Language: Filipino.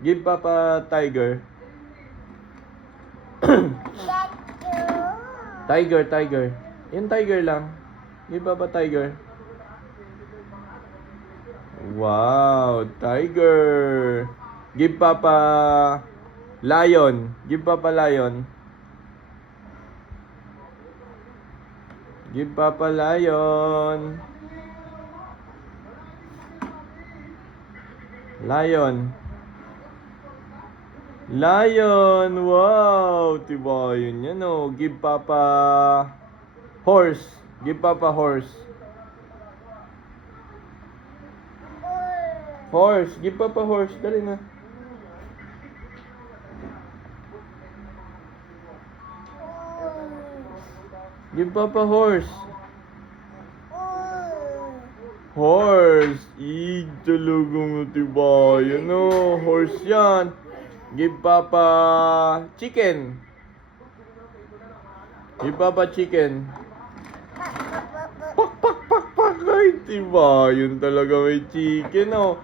Give Papa tiger. Tiger, tiger. Yung tiger lang. Give Papa tiger. Wow, tiger. Give Papa lion. Give Papa lion. Give Papa lion. Lion. Lion. Wow, tibayan yan oh. Give Papa horse. Give Papa horse. Horse. Give Papa horse. Dali na. Give Papa horse. Horse. Talagang tibayan no. Horse yan. Give Papa chicken. Give Papa chicken. Pak, pak, pak, pak. Ay, tibayan talaga may chicken oh.